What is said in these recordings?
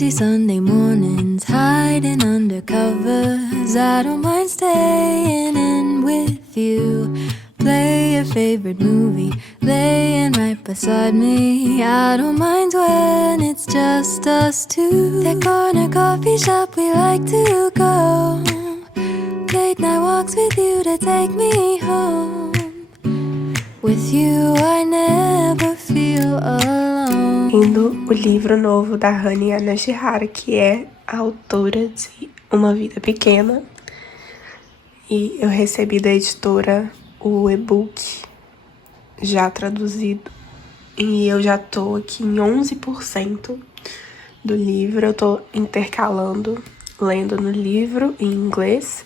Lazy Sunday mornings, hiding under covers. I don't mind staying in with you. Play your favorite movie, laying right beside me. I don't mind when it's just us two. That corner coffee shop we like to go. Late night walks with you to take me home. With you I never feel alone. Lendo o livro novo da Hani Anashihara, que é a autora de Uma Vida Pequena. E eu recebi da editora o e-book já traduzido. E eu já tô aqui em 11% do livro. Eu tô intercalando, lendo no livro em inglês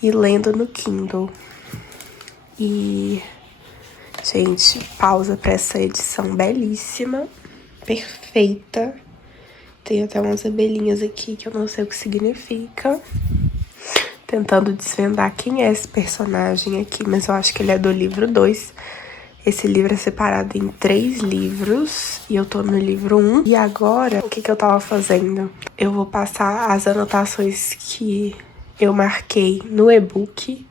e lendo no Kindle. E, gente, pausa pra essa edição belíssima, perfeita. Tem até umas abelhinhas aqui que eu não sei o que significa. Tentando desvendar quem é esse personagem aqui, mas eu acho que ele é do livro 2. Esse livro é separado em 3 livros e eu tô no livro 1. E agora, o que eu tava fazendo? Eu vou passar as anotações que eu marquei no e-book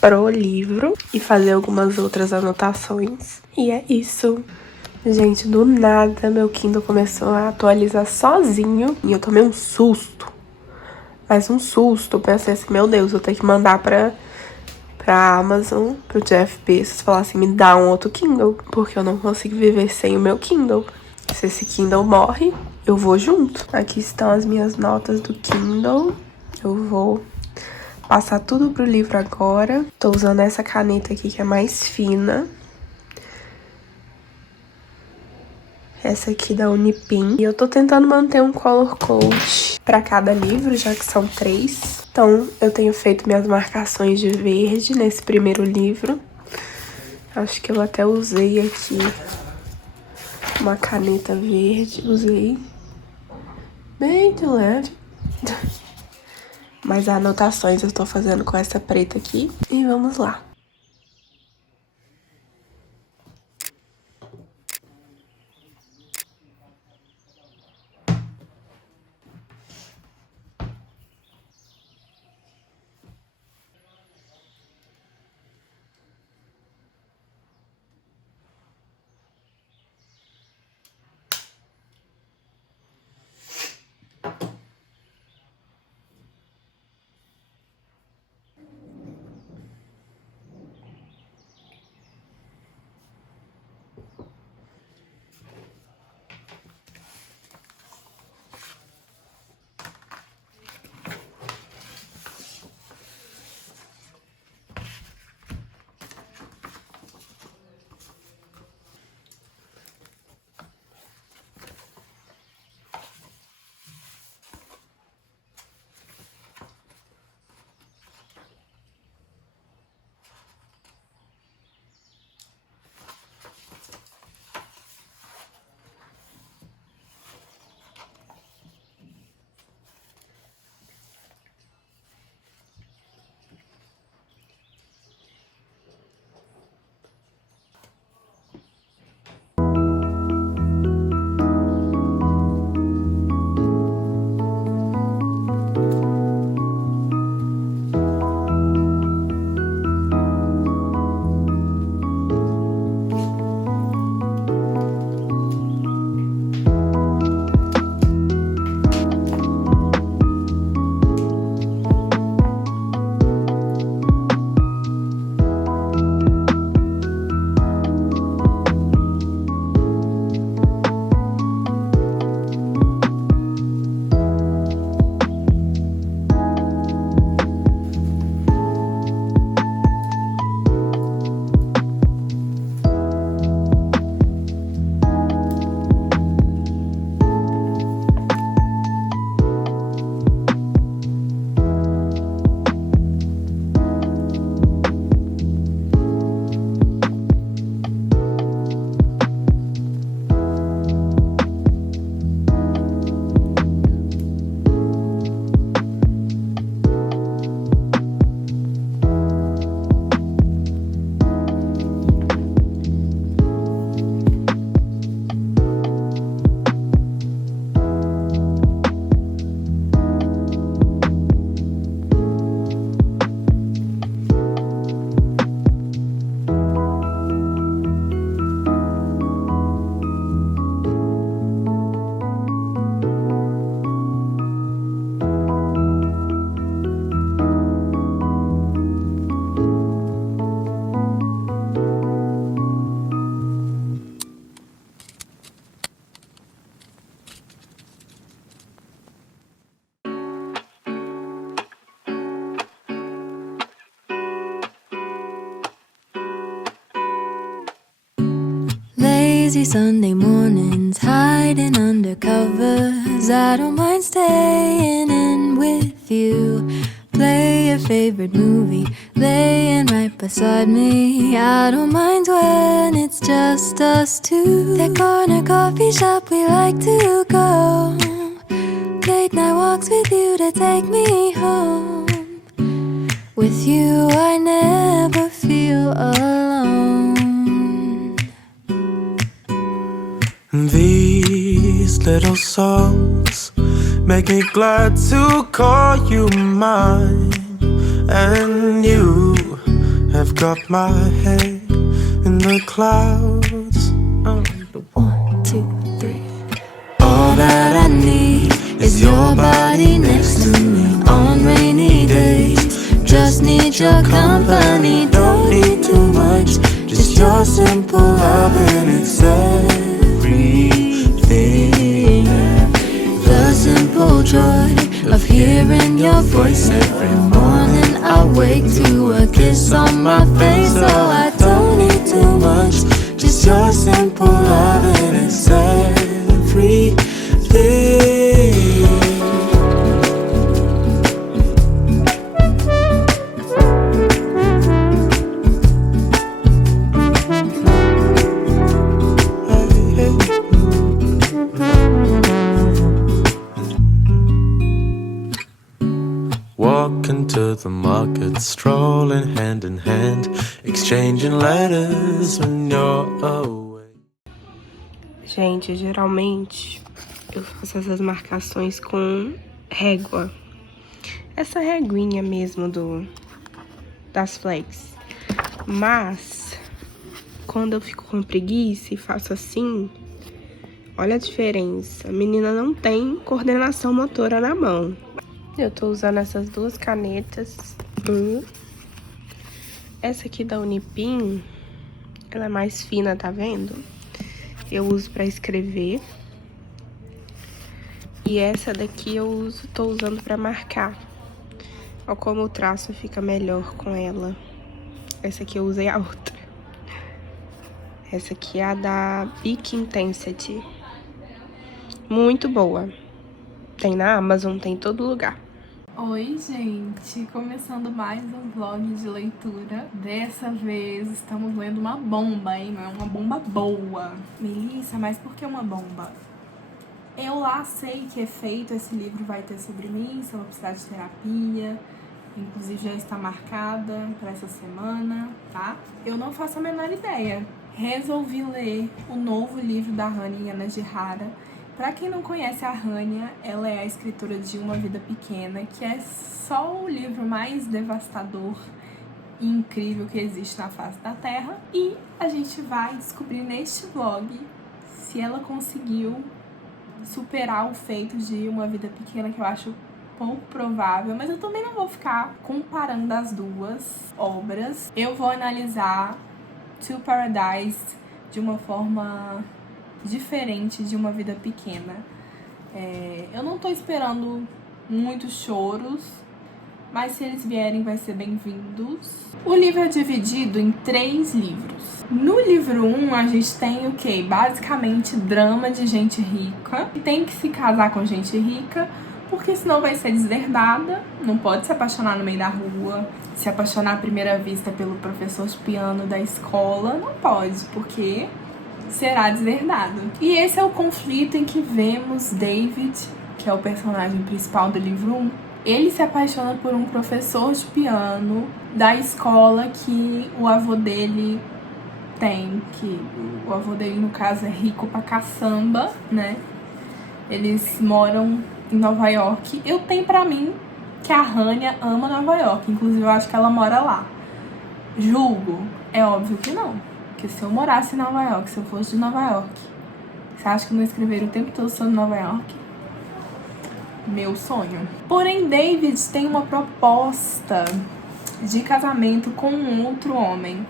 pro livro e fazer algumas outras anotações. E é isso. Gente, do nada meu Kindle começou a atualizar sozinho e eu tomei um susto. Mas um susto, eu pensei assim, meu Deus, eu tenho que mandar pra Amazon, pro Jeff Bezos, falar assim, me dá um outro Kindle, porque eu não consigo viver sem o meu Kindle. Se esse Kindle morre, eu vou junto. Aqui estão as minhas notas do Kindle. Eu vou passar tudo pro livro agora. Tô usando essa caneta aqui que é mais fina. Essa aqui da Unipin. E eu tô tentando manter um color code pra cada livro, já que são 3. Então, eu tenho feito minhas marcações de verde nesse primeiro livro. Acho que eu até usei aqui uma caneta verde. Usei bem de leve. Mas as anotações eu tô fazendo com essa preta aqui. E vamos lá. Lazy Sunday mornings, hiding under covers. I don't mind staying in with you. Play your favorite movie, laying right beside me. I don't mind when it's just us two. That corner coffee shop we like to go. Late night walks with you to take me home. With you I never feel alone. These little songs make me glad to call you mine. And you have got my head in the clouds. Oh. 1, 2, 3. All that I need is your body next to me on rainy days. Just need your company, don't need too much. Just your simple love and it's everything. The simple joy of hearing your voice every morning. I wake to a kiss on my face, so I don't need too much. Just your simple love and it's everything. Walking to the market, strolling hand in hand, exchanging letters when you're away. Gente, geralmente eu faço essas marcações com régua. Essa reguinha mesmo das flags. Mas, quando eu fico com preguiça e faço assim, olha a diferença. A menina não tem coordenação motora na mão. Eu tô usando essas duas canetas. Essa aqui da Unipin, ela é mais fina, tá vendo? Eu uso pra escrever. E essa daqui tô usando pra marcar. Olha como o traço fica melhor com ela. Essa aqui eu usei a outra. Essa aqui é a da Bic Intensity. Muito boa. Tem na Amazon, tem em todo lugar. Oi, gente! Começando mais um vlog de leitura. Dessa vez estamos lendo uma bomba, hein? Uma bomba boa. Melissa, mas por que uma bomba? Eu lá sei que efeito esse livro vai ter sobre mim, se eu vou precisar de terapia. Inclusive já está marcada para essa semana, tá? Eu não faço a menor ideia. Resolvi ler o novo livro da Hanya Yanagihara. Pra quem não conhece a Hanya, ela é a escritora de Uma Vida Pequena, que é só o livro mais devastador e incrível que existe na face da Terra. E a gente vai descobrir neste vlog se ela conseguiu superar o feito de Uma Vida Pequena, que eu acho pouco provável, mas eu também não vou ficar comparando as duas obras. Eu vou analisar To Paradise de uma forma diferente de Uma Vida Pequena. Eu não tô esperando muitos choros, mas se eles vierem vai ser bem-vindos. O livro é dividido em 3 livros. No livro 1 a gente tem o quê? Basicamente drama de gente rica, que tem que se casar com gente rica, porque senão vai ser deserdada, não pode se apaixonar no meio da rua, se apaixonar à primeira vista pelo professor de piano da escola, não pode, porque será deserdado. E esse é o conflito em que vemos David, que é o personagem principal do livro 1. Ele se apaixona por um professor de piano da escola que o avô dele tem, que o avô dele, no caso, é rico pra caçamba, né? Eles moram em Nova York. Eu tenho pra mim que a Hanya ama Nova York, inclusive eu acho que ela mora lá. Julgo? É óbvio que não. Porque se eu morasse em Nova York, se eu fosse de Nova York, você acha que eu não escreveria o tempo todo sobre Nova York? Meu sonho. Porém, David tem uma proposta de casamento com um outro homem.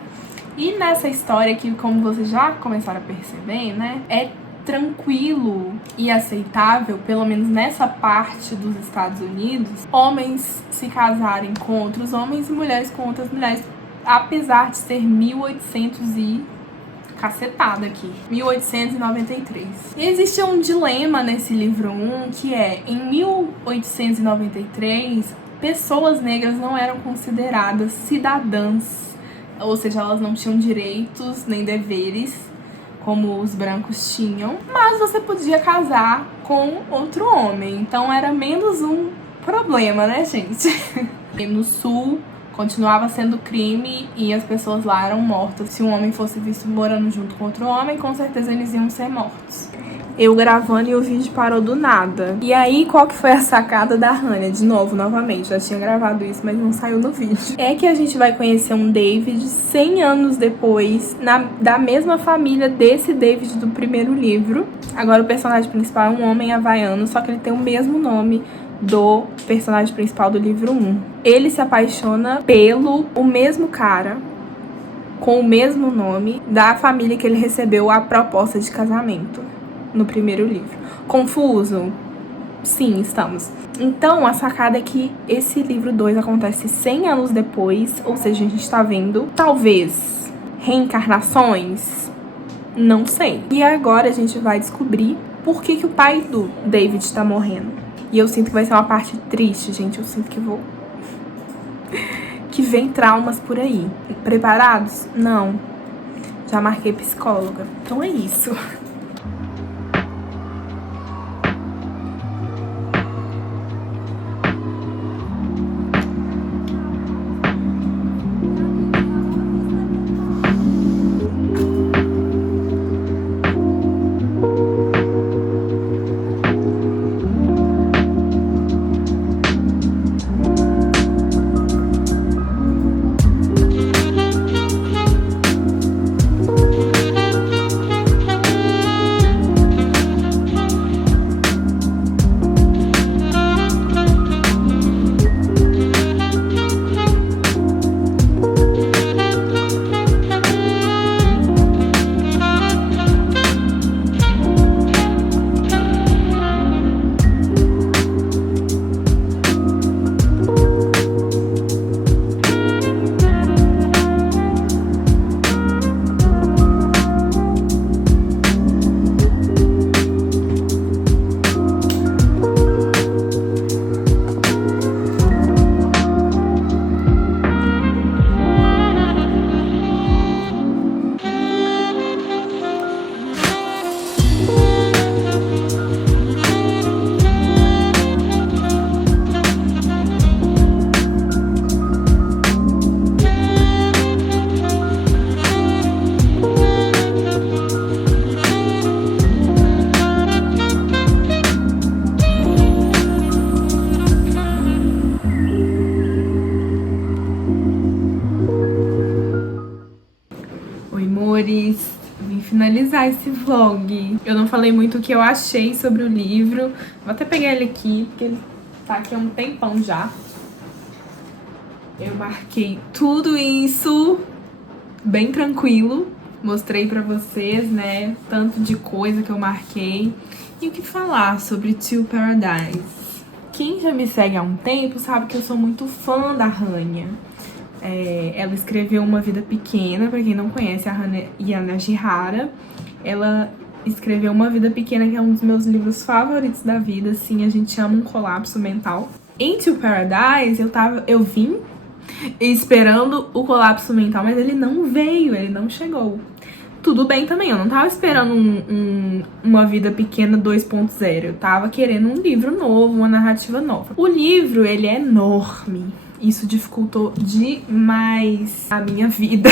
E nessa história que, como vocês já começaram a perceber, né, é tranquilo e aceitável, pelo menos nessa parte dos Estados Unidos, homens se casarem com outros homens e mulheres com outras mulheres, apesar de ser 1800 e cacetada aqui. 1893. E existe um dilema nesse livro 1, que é, em 1893, pessoas negras não eram consideradas cidadãs, ou seja, elas não tinham direitos nem deveres como os brancos tinham, mas você podia casar com outro homem, então era menos um problema, né, gente? E no sul continuava sendo crime e as pessoas lá eram mortas. Se um homem fosse visto morando junto com outro homem, com certeza eles iam ser mortos. Eu gravando e o vídeo parou do nada. E aí, qual que foi a sacada da Hania? De novo, novamente, já tinha gravado isso, mas não saiu no vídeo. É que a gente vai conhecer um David 100 anos depois, da mesma família desse David do primeiro livro. Agora o personagem principal é um homem havaiano, só que ele tem o mesmo nome do personagem principal do livro 1. Ele se apaixona pelo o mesmo cara, com o mesmo nome, da família que ele recebeu a proposta de casamento no primeiro livro. Confuso? Sim, estamos. Então, a sacada é que esse livro 2 acontece 100 anos depois, ou seja, a gente tá vendo, talvez, reencarnações? Não sei. E agora a gente vai descobrir por que o pai do David tá morrendo. E eu sinto que vai ser uma parte triste, gente. Eu sinto que vem traumas por aí. Preparados? Não. Já marquei psicóloga. Então é isso. Vim finalizar esse vlog. Eu não falei muito o que eu achei sobre o livro. Vou até pegar ele aqui, porque ele tá aqui há um tempão já. Eu marquei tudo isso bem tranquilo. Mostrei pra vocês, né, tanto de coisa que eu marquei. E o que falar sobre To Paradise. Quem já me segue há um tempo sabe que eu sou muito fã da Hania. Ela escreveu Uma Vida Pequena, pra quem não conhece, a Hania Yanagihara. Ela escreveu Uma Vida Pequena, que é um dos meus livros favoritos da vida, assim, a gente ama um colapso mental. Em To Paradise, eu vim esperando o colapso mental, mas ele não veio, ele não chegou. Tudo bem também, eu não tava esperando Uma Vida Pequena 2.0, eu tava querendo um livro novo, uma narrativa nova. O livro, ele é enorme. Isso dificultou demais a minha vida.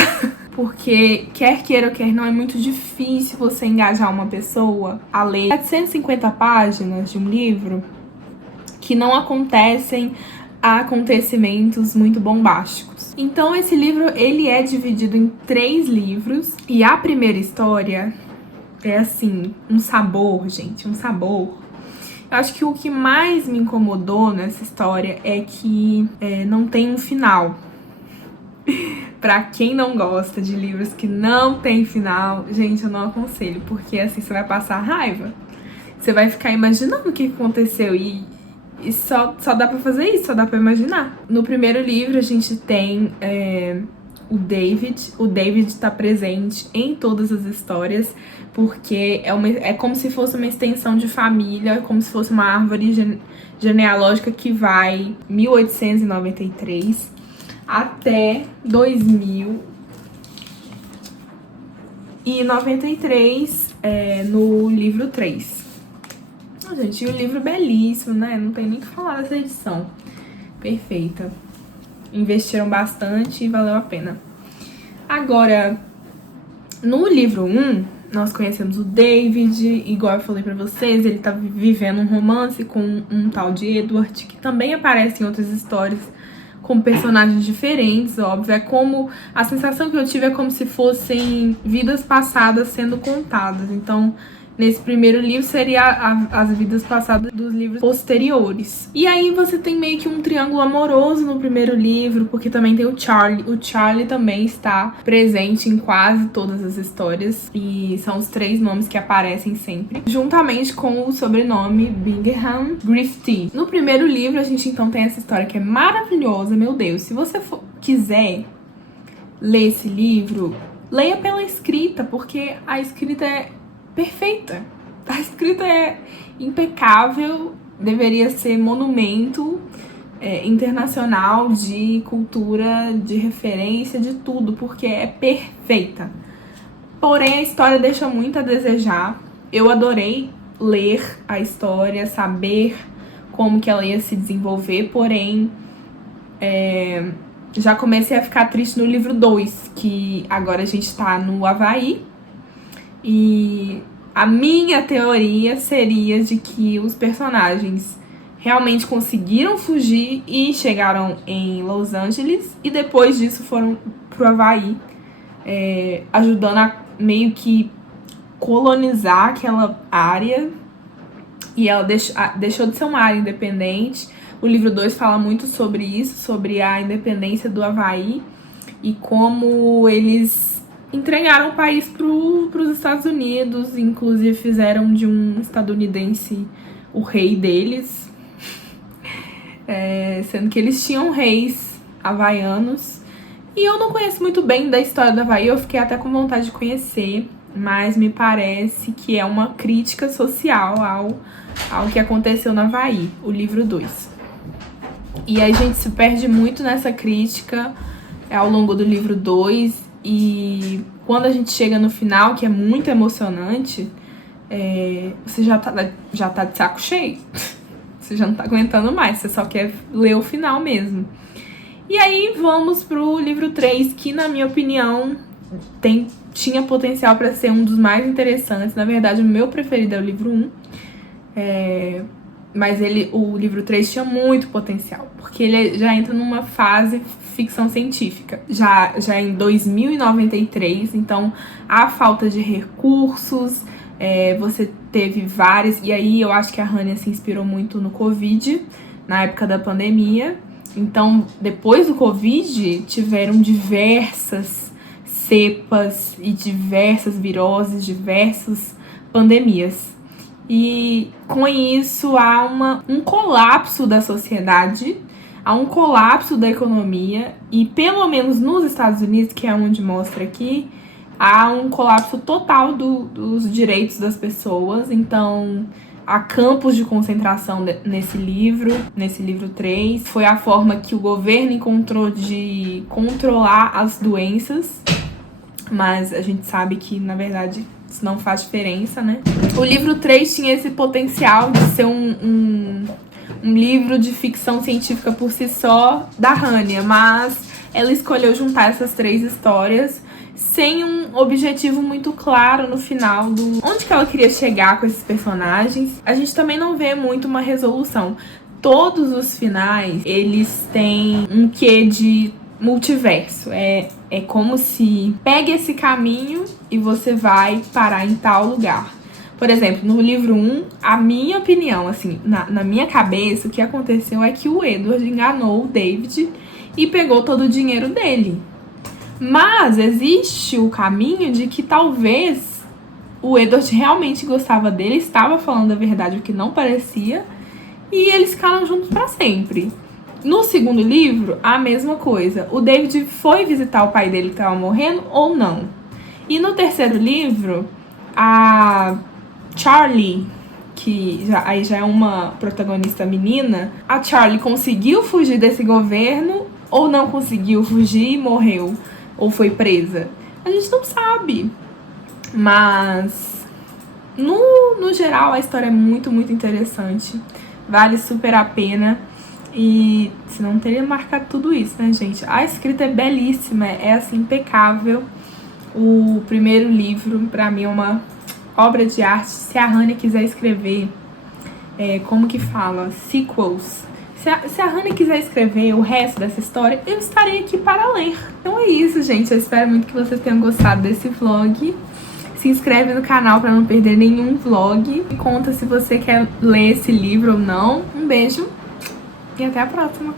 Porque, quer queira ou quer não, é muito difícil você engajar uma pessoa a ler 750 páginas de um livro que não acontecem acontecimentos muito bombásticos. Então, esse livro, ele é dividido em 3 livros. E a primeira história é, assim, um sabor, gente, um sabor. Eu acho que o que mais me incomodou nessa história é que não tem um final. Pra quem não gosta de livros que não tem final, gente, eu não aconselho, porque assim, você vai passar raiva. Você vai ficar imaginando o que aconteceu e só dá pra fazer isso, só dá pra imaginar. No primeiro livro a gente tem o David. O David está presente em todas as histórias, porque é como se fosse uma extensão de família, como se fosse uma árvore genealógica que vai 1893 até 2093, no livro 3. Gente, e o livro belíssimo, né? Não tem nem o que falar dessa edição. Perfeita. Investiram bastante e valeu a pena. Agora, no livro 1, nós conhecemos o David, igual eu falei pra vocês, ele tá vivendo um romance com um tal de Edward, que também aparece em outras histórias com personagens diferentes, óbvio. É como, a sensação que eu tive é como se fossem vidas passadas sendo contadas. Então, nesse primeiro livro seria as vidas passadas dos livros posteriores. E aí você tem meio que um triângulo amoroso no primeiro livro, porque também tem o Charlie. O Charlie também está presente em quase todas as histórias, e são os 3 nomes que aparecem sempre, juntamente com o sobrenome Bingham Griffith. No primeiro livro a gente então tem essa história que é maravilhosa, meu Deus. Se você quiser ler esse livro, leia pela escrita, porque a escrita é perfeita. A escrita é impecável, deveria ser monumento internacional de cultura, de referência, de tudo, porque é perfeita. Porém, a história deixa muito a desejar. Eu adorei ler a história, saber como que ela ia se desenvolver, porém, já comecei a ficar triste no livro 2, que agora a gente tá no Havaí. E a minha teoria seria de que os personagens realmente conseguiram fugir e chegaram em Los Angeles, e depois disso foram pro Havaí, ajudando a meio que colonizar aquela área, e ela deixou de ser uma área independente. O livro 2 fala muito sobre isso, sobre a independência do Havaí e como eles entregaram o país para os Estados Unidos, inclusive fizeram de um estadunidense o rei deles, sendo que eles tinham reis havaianos. E eu não conheço muito bem da história do Havaí, eu fiquei até com vontade de conhecer, mas me parece que é uma crítica social ao que aconteceu no Havaí, o livro 2. E a gente se perde muito nessa crítica ao longo do livro 2, e quando a gente chega no final, que é muito emocionante, você já tá de saco cheio. Você já não tá aguentando mais, você só quer ler o final mesmo. E aí vamos pro livro 3, que na minha opinião tinha potencial para ser um dos mais interessantes. Na verdade, o meu preferido é o livro 1. Mas o livro 3 tinha muito potencial, porque ele já entra numa fase ficção científica, já em 2093, então há falta de recursos, você teve vários, e aí eu acho que a Hania se inspirou muito no Covid, na época da pandemia. Então, depois do Covid, tiveram diversas cepas e diversas viroses, diversas pandemias. E com isso há um colapso da sociedade, há um colapso da economia, e pelo menos nos Estados Unidos, que é onde mostra aqui, há um colapso total dos direitos das pessoas. Então, há campos de concentração nesse livro 3. Foi a forma que o governo encontrou de controlar as doenças, mas a gente sabe que, na verdade, isso não faz diferença, né? O livro 3 tinha esse potencial de ser um livro de ficção científica por si só da Hania, mas ela escolheu juntar essas 3 histórias sem um objetivo muito claro no final onde que ela queria chegar com esses personagens. A gente também não vê muito uma resolução. Todos os finais, eles têm um quê de multiverso. É como se pegue esse caminho e você vai parar em tal lugar. Por exemplo, no livro 1, a minha opinião, assim, na minha cabeça, o que aconteceu é que o Edward enganou o David e pegou todo o dinheiro dele. Mas existe o caminho de que talvez o Edward realmente gostava dele, estava falando a verdade, o que não parecia, e eles ficaram juntos pra sempre. No segundo livro, a mesma coisa. O David foi visitar o pai dele que estava morrendo ou não? E no terceiro livro, a Charlie, que aí já é uma protagonista menina, a Charlie conseguiu fugir desse governo ou não conseguiu fugir e morreu? Ou foi presa? A gente não sabe. Mas, no geral, a história é muito, muito interessante. Vale super a pena. E senão não teria marcado tudo isso, né, gente? A escrita é belíssima, é assim, impecável. O primeiro livro, pra mim, é uma obra de arte. Se a Hannah quiser escrever, como que fala? Sequels. Se a Hannah quiser escrever o resto dessa história, eu estarei aqui para ler. Então é isso, gente. Eu espero muito que vocês tenham gostado desse vlog. Se inscreve no canal para não perder nenhum vlog. Me conta se você quer ler esse livro ou não. Um beijo e até a próxima.